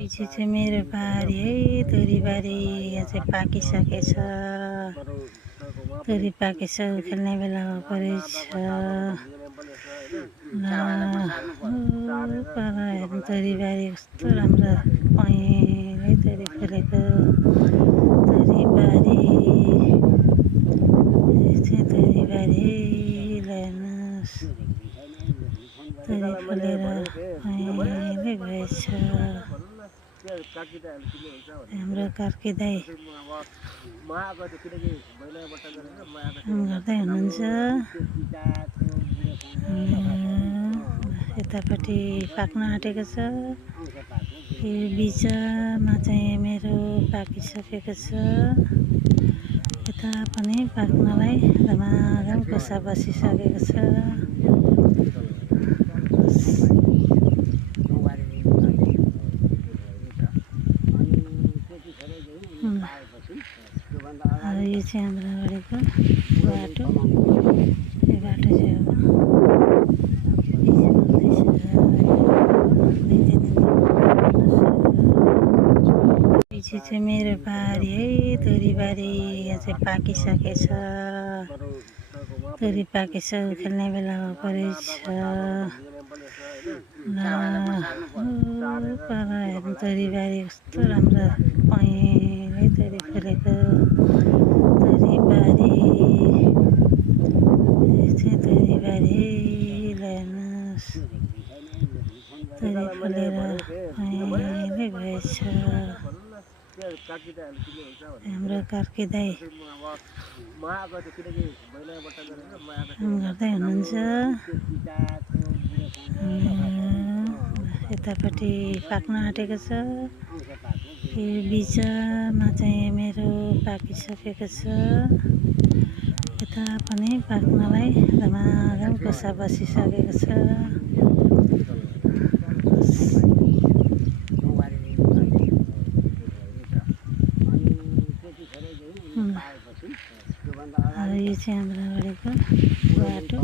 पछि चाहिँ मेरो बारी है तोरीबारी यहाँ चाहिँ पाकिसकेछ। तोरी पाकिसक्यो खेल्ने बेला परेछ। पर हेर्नु तोरीबारी कस्तो राम्रो पहेँलै तोरी फुलेको। तोरीबारी चाहिँ तोरीबारी हेर्नुहोस् तोरी फुलेर पहेँलै भएछ। हाम्रो कार्की दाइ काम गर्दै हुनुहुन्छ। यतापट्टि पाक्न आँटेको छ। यो बिचमा चाहिँ मेरो पाकिसकेको छ। यता पनि पाक्नलाई धमाधम कोसा बसिसकेको छ। यो चाहिँ हाम्रो अगाडिको बाटो। यो बाटो चाहिँ अब पछि चाहिँ मेरो बारी है तोरीबारी यहाँ चाहिँ पाकिसकेछ। तोरी पाकिसक्यो खेल्ने बेला परेछ। पर हेर्नु तोरीबारी कस्तो राम्रो पहेँलै तोरी फुलेको। तोरीबारी चाहिँ तोरीबारी हेर्नुहोस् तोरी फुलेर पहेँलै भएछ। हाम्रो कार्की दाइ काम गर्दै हुनुहुन्छ। यतापट्टि पाक्न आँटेको छ। यो बिचमा चाहिँ मेरो पाकिसकेको छ। यता पनि पाक्नलाई धमाधम कोसा बसिसकेको छ। यो चाहिँ हाम्रो अगाडिको बाटो।